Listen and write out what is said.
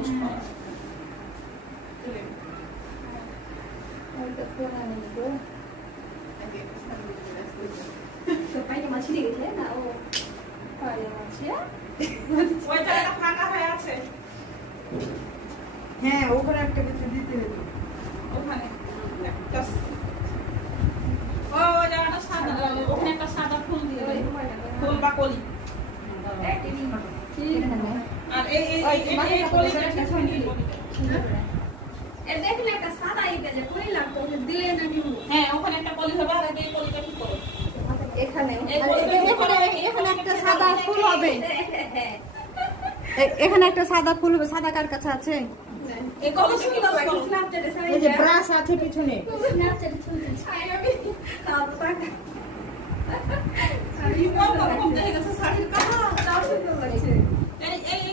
Post করা ওইটা তো না নিবো তো পাইকে মাছ দিয়ে গেছে না ও পাইকে মাছ ওই জায়গাটা ফাঁকা হয়ে আছে হ্যাঁ ওখানে একটা কিছু দিতে হতো ওখানে একটা ও ওই জায়গাটা সাদা ওখানে একটা সাদা ফুল দিয়ে দেবে। ফুল বা কলি আর এই কলিটা দেখলে একটা সাদা ইটা যে কই লাগতো দিলে না নিব হ্যাঁ ওখানে একটা কলি হবে আর এই কলিটা কি করো এখানে এখানে একটা সাদা ফুল হবে এখানে একটা সাদা ফুল হবে সাদা কার কাছে আছে এই কলিটা কি করো স্ন্যাপচ্যাটে এই যে ব্রাশ আছে পিছনে স্ন্যাপচ্যাটে ছবি ছাই আমি তারপর এই কোন রকম দেখে গেছে শাড়ির কালার তাও সুন্দর লাগছে এই